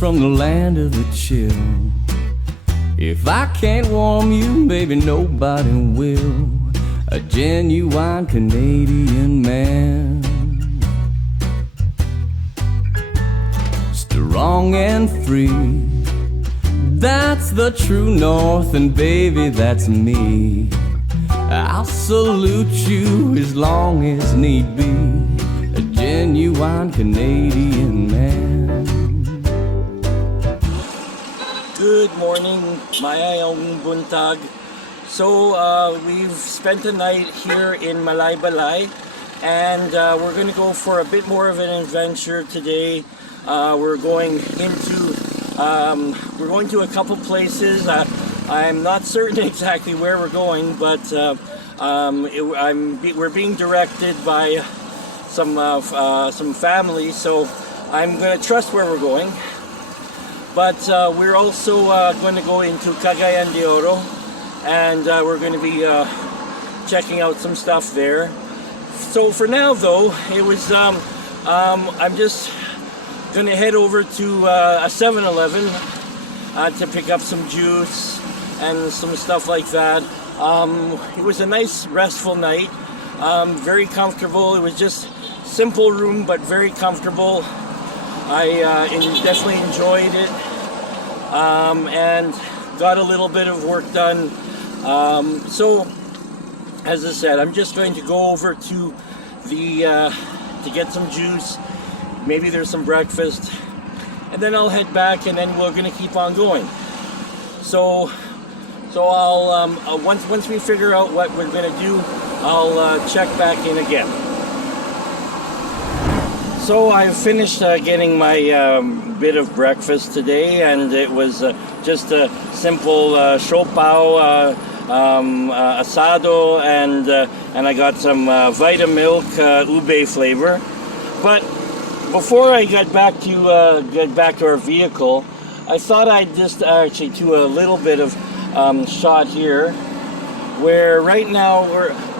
from the land of the chill. If I can't warm you, baby, nobody will. A genuine Canadian man, strong and free. That's the true North, and baby, that's me. I'll salute you as long as need be. A genuine Canadian man. Good morning, mayayong buntag. So we've spent the night here in Malaybalay, and we're going to go for a bit more of an adventure today. We're going to a couple places. I'm not certain exactly where we're going, but we're being directed by some family, so I'm going to trust where we're going. But we're also going to go into Cagayan de Oro, and we're going to be checking out some stuff there. So for now, though, it was I'm just going to head over to a 7-Eleven to pick up some juice and some stuff like that. It was a nice, restful night. Very comfortable. It was just simple room, but very comfortable. I definitely enjoyed it, and got a little bit of work done. So, as I said, I'm just going to go over to to get some juice. Maybe there's some breakfast, and then I'll head back, and then we're going to keep on going. So I'll once we figure out what we're going to do, I'll check back in again. So I finished getting my bit of breakfast today, and it was just a simple siopao, asado, and I got some Vitamilk ube flavor. But before I get back to our vehicle, I thought I'd just actually do a little bit of shot here, where right now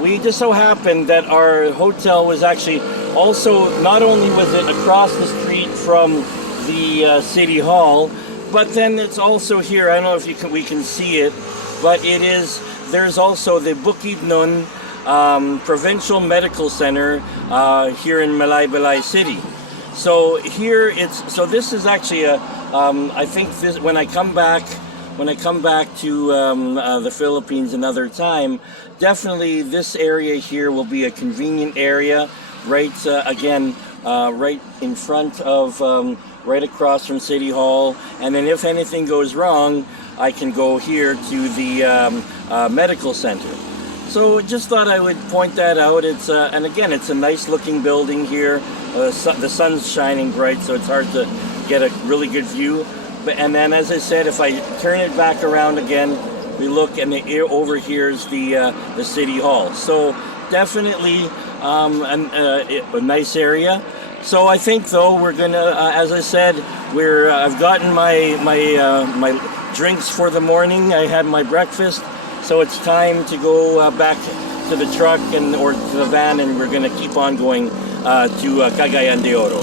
we just so happened that our hotel was actually also, not only was it across the street from the city hall, but then it's also here. I don't know if we can see it, but there's also the buːkɪdnʒn Provincial Medical Center here in Malaybalay City. So this is actually I think when I come back to the Philippines another time, definitely this area here will be a convenient area, right right in front of, right across from City Hall. And then if anything goes wrong, I can go here to the medical center. So just thought I would point that out. And again, it's a nice looking building here. The sun's shining bright, so it's hard to get a really good view. And then, as I said, if I turn it back around again, we look, and over here's the City Hall. So definitely a nice area. So I think, though, we're gonna, as I said, I've gotten my drinks for the morning. I had my breakfast, so it's time to go back to the truck or to the van, and we're gonna keep on going to Cagayan de Oro.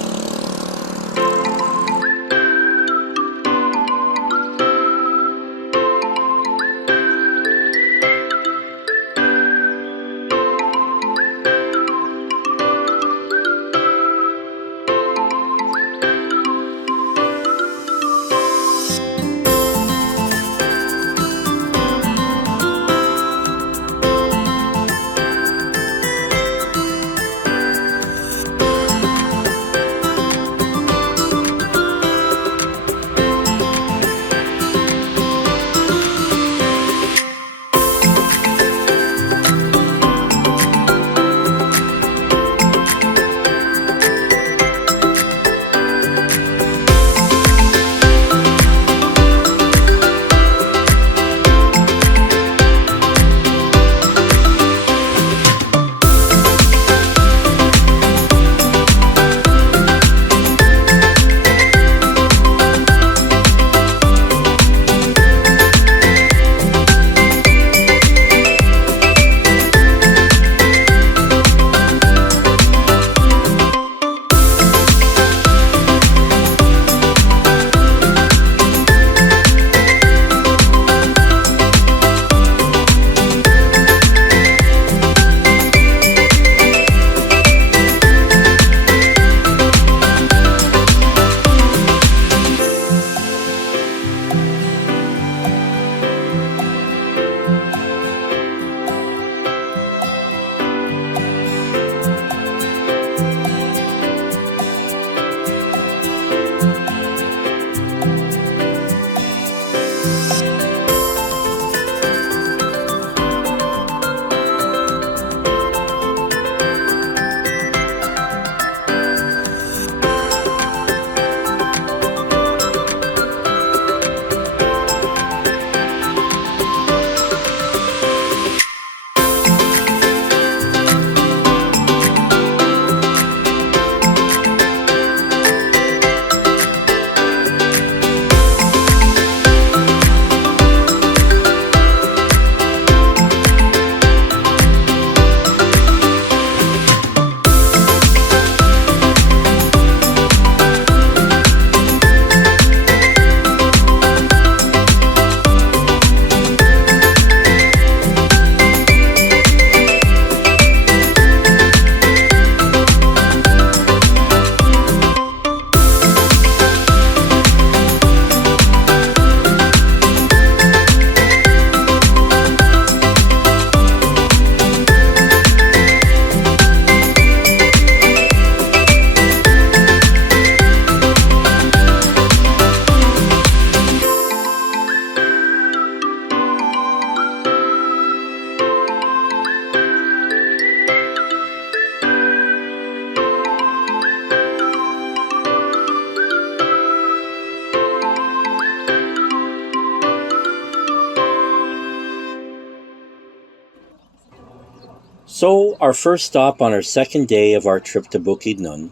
So, our first stop on our second day of our trip to Bukidnon,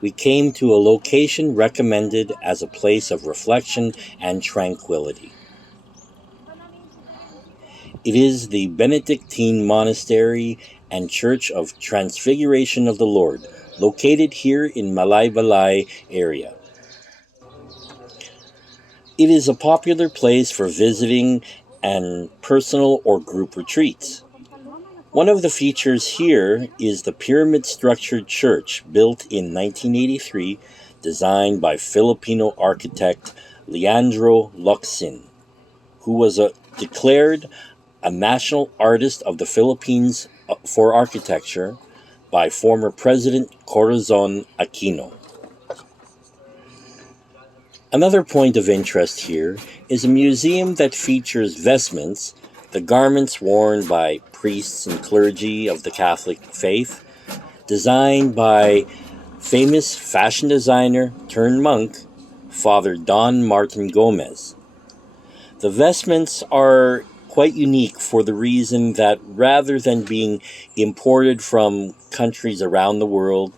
we came to a location recommended as a place of reflection and tranquility. It is the Benedictine Monastery and Church of Transfiguration of the Lord, located here in Malaybalay area. It is a popular place for visiting and personal or group retreats. One of the features here is the pyramid-structured church built in 1983, designed by Filipino architect Leandro Locsin, who was declared a national artist of the Philippines for architecture by former President Corazon Aquino. Another point of interest here is a museum that features vestments, the garments worn by priests and clergy of the Catholic faith, designed by famous fashion designer turned monk, Father Don Martin Gomez. The vestments are quite unique for the reason that rather than being imported from countries around the world,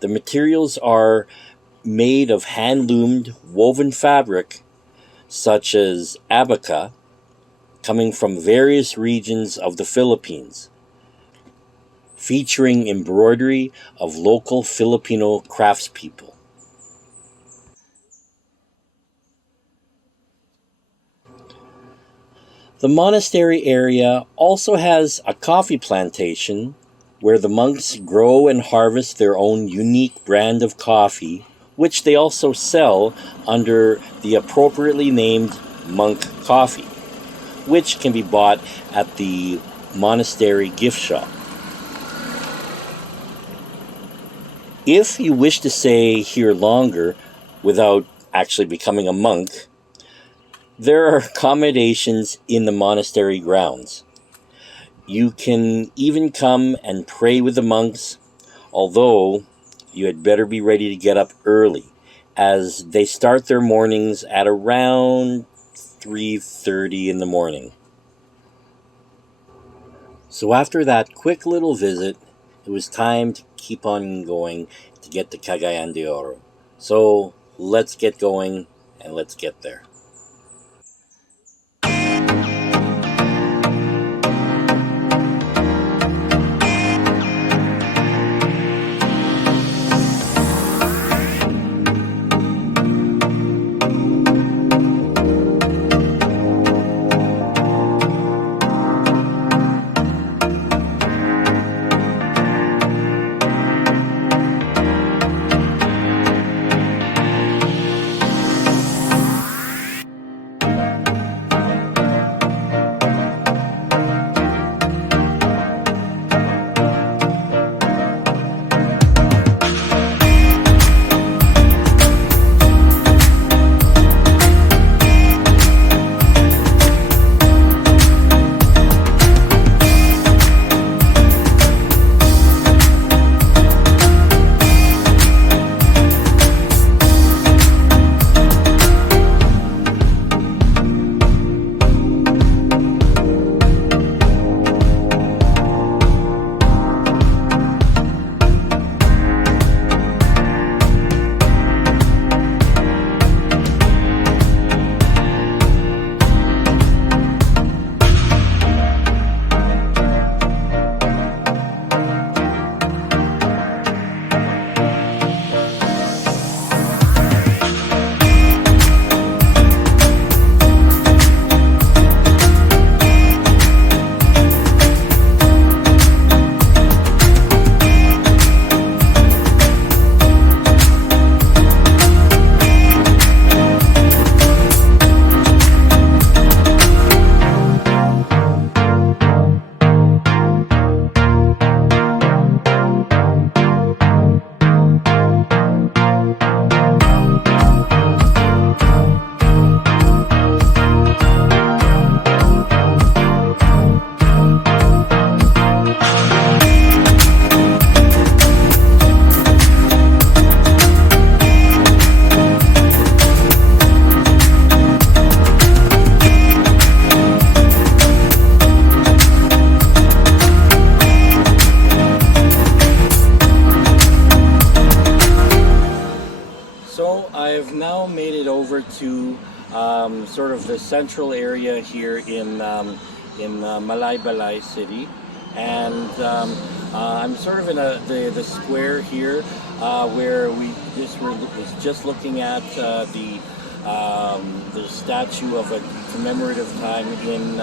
the materials are made of hand-loomed woven fabric such as abaca, coming from various regions of the Philippines, featuring embroidery of local Filipino craftspeople. The monastery area also has a coffee plantation where the monks grow and harvest their own unique brand of coffee, which they also sell under the appropriately named monk coffee, which can be bought at the monastery gift shop. If you wish to stay here longer without actually becoming a monk, there are accommodations in the monastery grounds. You can even come and pray with the monks, although you had better be ready to get up early, as they start their mornings at around 3:30 in the morning. So after that quick little visit, it was time to keep on going to get to Cagayan de Oro. So let's get going and let's get there. sort of the central area here in Malaybalay city, and I'm sort of in the square here where we was just looking at the statue of a commemorative time in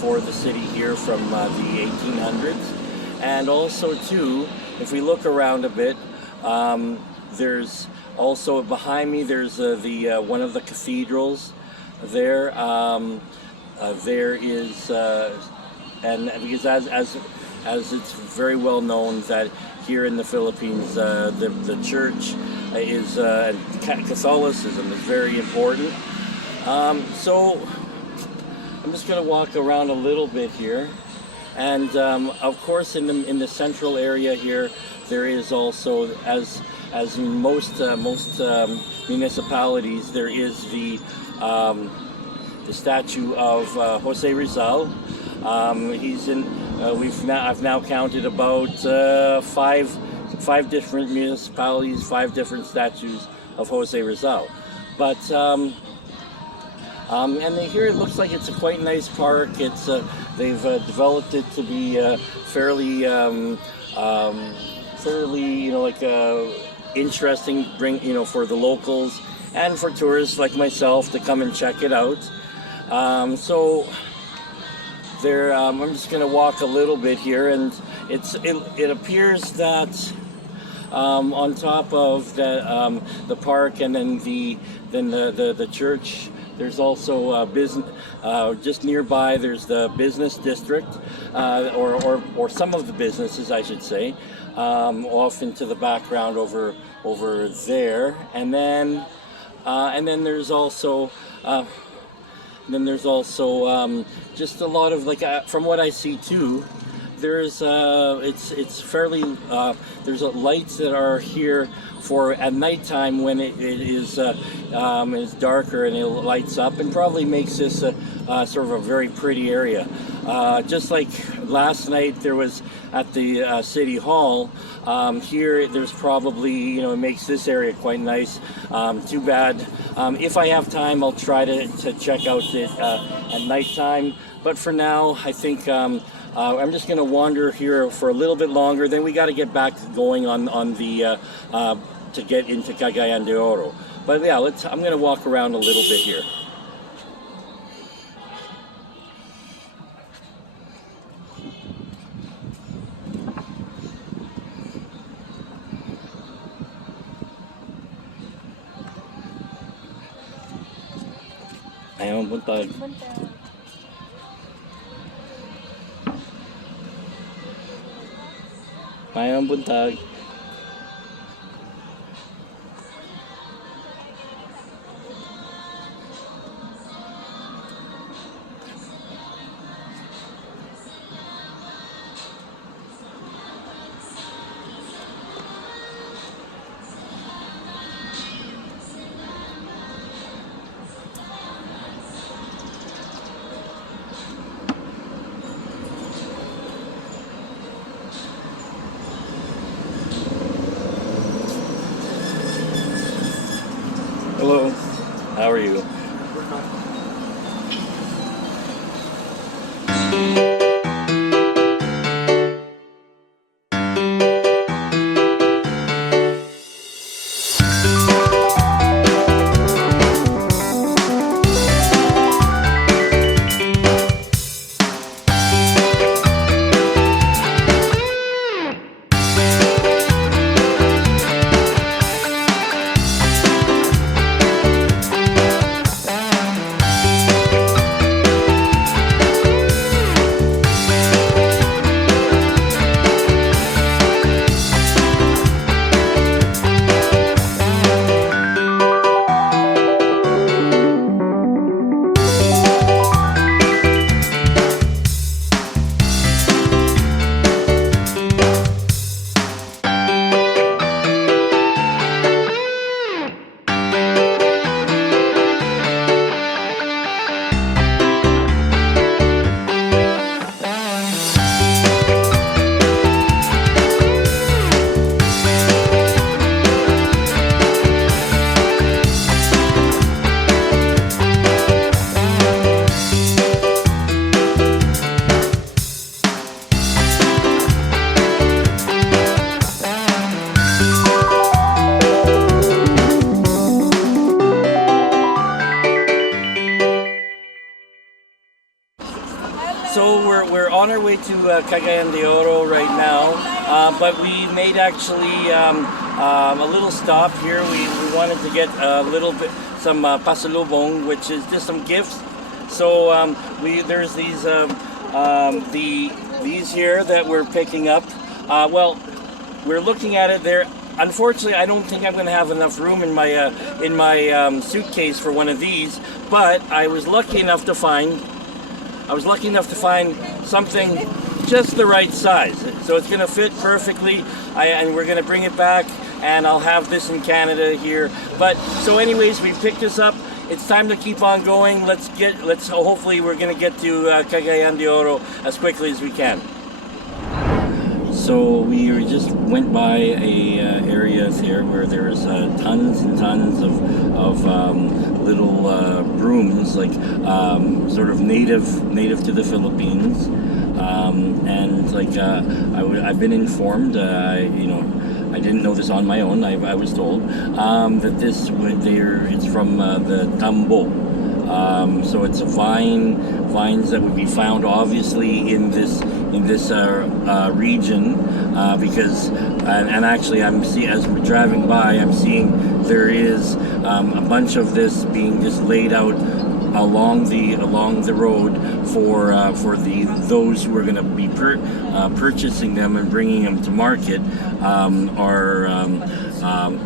for the city here from the 1800s, and also too, if we look around a bit, there's also behind me. There's the one of the cathedrals there. There is, and because as it's very well known that here in the Philippines, the church is Catholicism is very important. So I'm just going to walk around a little bit here, and of course in the central area here, there is also, as in most municipalities, there is the statue of Jose Rizal. He's in. I've now counted about five different municipalities, 5 different statues of Jose Rizal. But and here it looks like it's a quite nice park. It's they've developed it to be fairly interesting. For the locals and for tourists like myself to come and check it out. So there, I'm just going to walk a little bit here, and it appears that on top of the park and then the church, there's also business just nearby. There's the business district, or some of the businesses, I should say, off into the background over there, and then there's also. Just a lot of from what I see too, there's it's fairly there's lights that are here for at nighttime when it is darker, and it lights up and probably makes this sort of a very pretty area. Just like last night there was at the city hall, here there's probably, it makes this area quite nice. Too bad. If I have time, I'll try to check out it at nighttime. But for now, I think I'm just going to wander here for a little bit longer. Then we got to get back going on the to get into Cagayan de Oro. But yeah, I'm going to walk around a little bit here. Ayun, buntag. Ayun, buntag. Hello, how are you? we're on our way to Cagayan de Oro right now, but we made actually a little stop here. We wanted to get a little bit some pasalubong, which is just some gifts. So there's these here that we're picking up. Well, we're looking at it there. Unfortunately, I don't think I'm going to have enough room in my suitcase for one of these. But I was lucky enough to find something just the right size. So it's going to fit perfectly, and we're going to bring it back, and I'll have this in Canada here. But so, anyways, we picked this up. It's time to keep on going. Hopefully we're going to get to Cagayan de Oro as quickly as we can. So we just went by a area here where there's tons and tons of little rooms, like sort of native to the Philippines, and like I've been informed. I didn't know this on my own. I was told that it's from the tambo. So it's vines that would be found obviously in this region, because and actually as we're driving by, I'm seeing there is a bunch of this being just laid out along the road for those who are going to be purchasing them and bringing them to market.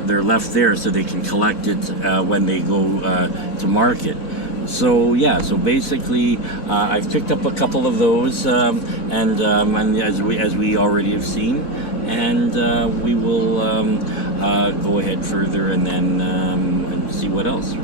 They're left there so they can collect it when they go to market. So yeah, so basically, I've picked up a couple of those, and as we already have seen, and we will go ahead further and then and see what else.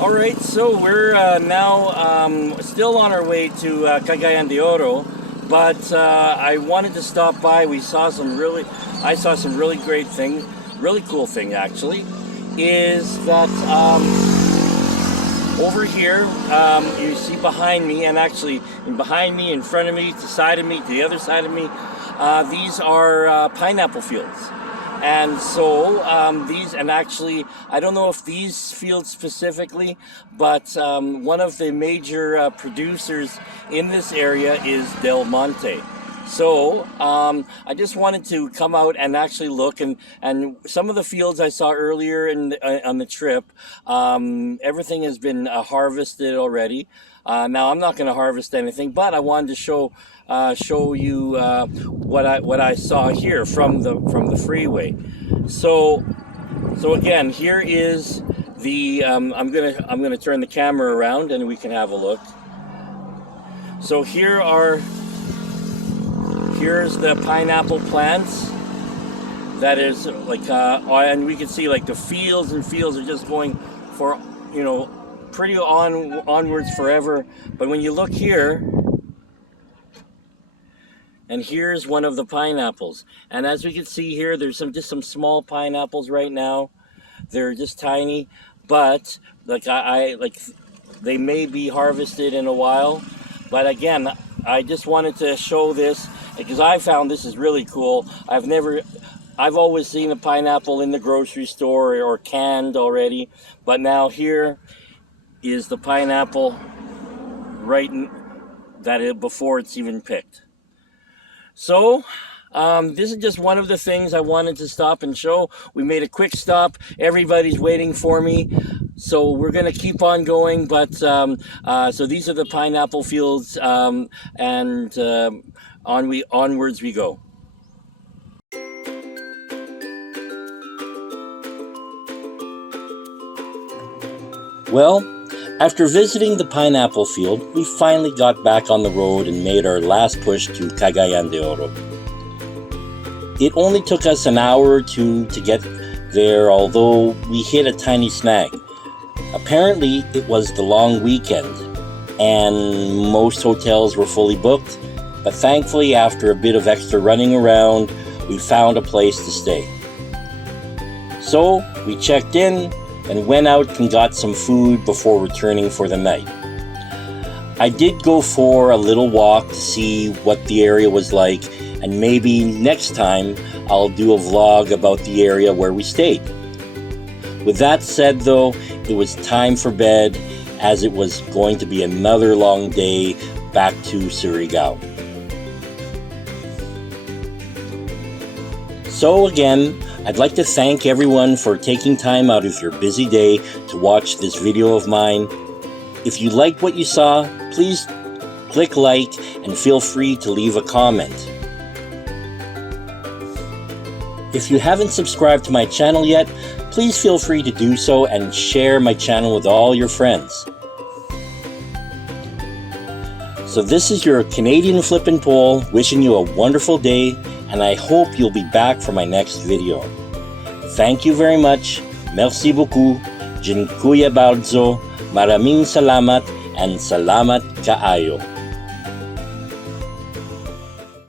Alright, so we're now still on our way to Cagayan de Oro, but I wanted to stop by. I saw some really great thing, really cool thing actually, is that over here, you see behind me, and actually behind me, in front of me, to the side of me, to the other side of me, these are pineapple fields. And so and actually, I don't know if these fields specifically, but one of the major producers in this area is Del Monte. So I just wanted to come out and actually look, and some of the fields I saw earlier on the trip, everything has been harvested already. Now I'm not going to harvest anything, but I wanted to show you what I saw here from the freeway. So again, here is the I'm gonna turn the camera around and we can have a look. So here's the pineapple plants that is like, and we can see like the fields and fields are just going for, you know, pretty onwards forever. But when you look here, and here's one of the pineapples, and as we can see here, there's just some small pineapples right now. They're just tiny, but like they may be harvested in a while. But again, I just wanted to show this because I found this is really cool. I've always seen a pineapple in the grocery store or canned already, but now here is the pineapple before it's even picked. So this is just one of the things I wanted to stop and show. We made a quick stop. Everybody's waiting for me, so we're gonna keep on going. But so these are the pineapple fields, and onwards we go. Well, after visiting the pineapple field, we finally got back on the road and made our last push to Cagayan de Oro. It only took us an hour or two to get there, although we hit a tiny snag. Apparently, it was the long weekend, and most hotels were fully booked, but thankfully, after a bit of extra running around, we found a place to stay. So, we checked in, and went out and got some food before returning for the night. I did go for a little walk to see what the area was like, and maybe next time I'll do a vlog about the area where we stayed. With that said though, it was time for bed, as it was going to be another long day back to Surigao. So again, I'd like to thank everyone for taking time out of your busy day to watch this video of mine. If you liked what you saw, please click like and feel free to leave a comment. If you haven't subscribed to my channel yet, please feel free to do so and share my channel with all your friends. So this is your Canadian Flippin' Pole wishing you a wonderful day, and I hope you'll be back for my next video. Thank you very much. Merci beaucoup. Dziękuję bardzo. Maraming salamat and salamat kaayo.